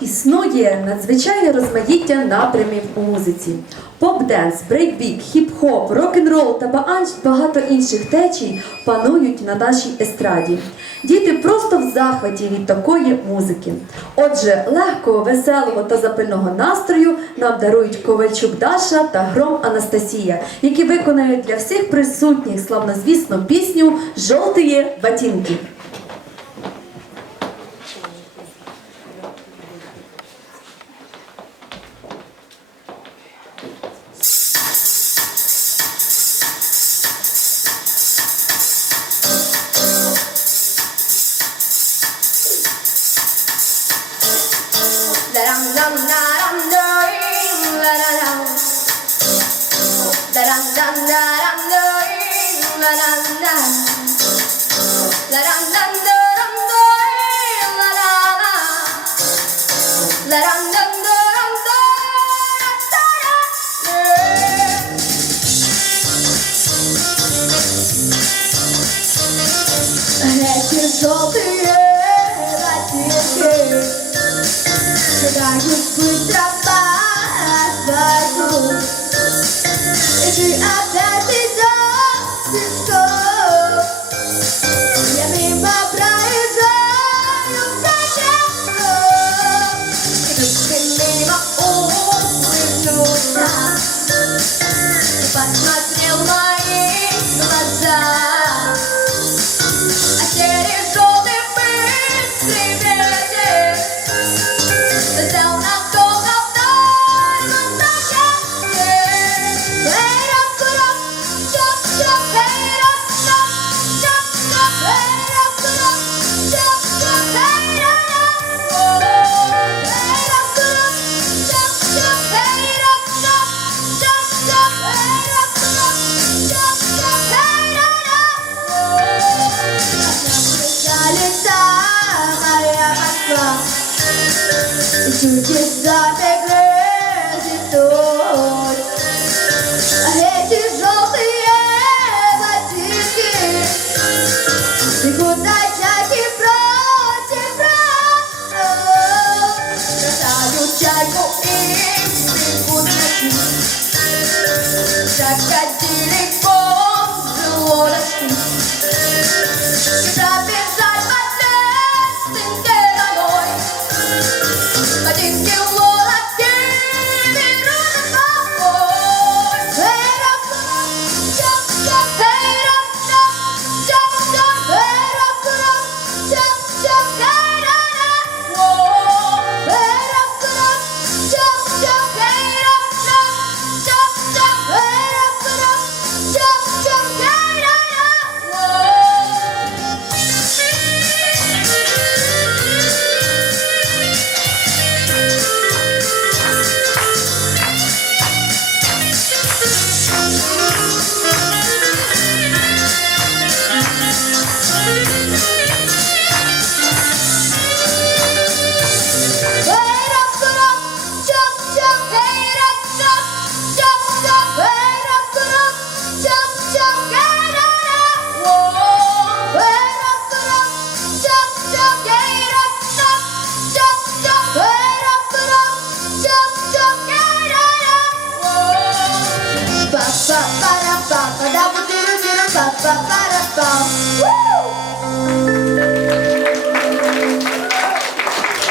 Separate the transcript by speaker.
Speaker 1: Існує надзвичайне розмаїття напрямів у музиці. Поп-денс, брейкбік, хіп-хоп, рок-н-рол та багато інших течій панують на нашій естраді. Діти просто в захваті від такої музики. Отже, легкого, веселого та запального настрою нам дарують Ковальчук Даша та Гром Анастасія, які виконають для всіх присутніх славнозвісну пісню Жовтиє ботинки.
Speaker 2: Let your soul be Шагают быстро по асфальту И ты опять идешь пешком Я мимо проезжаю затем И тут ты мимо улыбнулся Ты посмотрел в bakma Çünkü zaten gözü Молодец, молодец.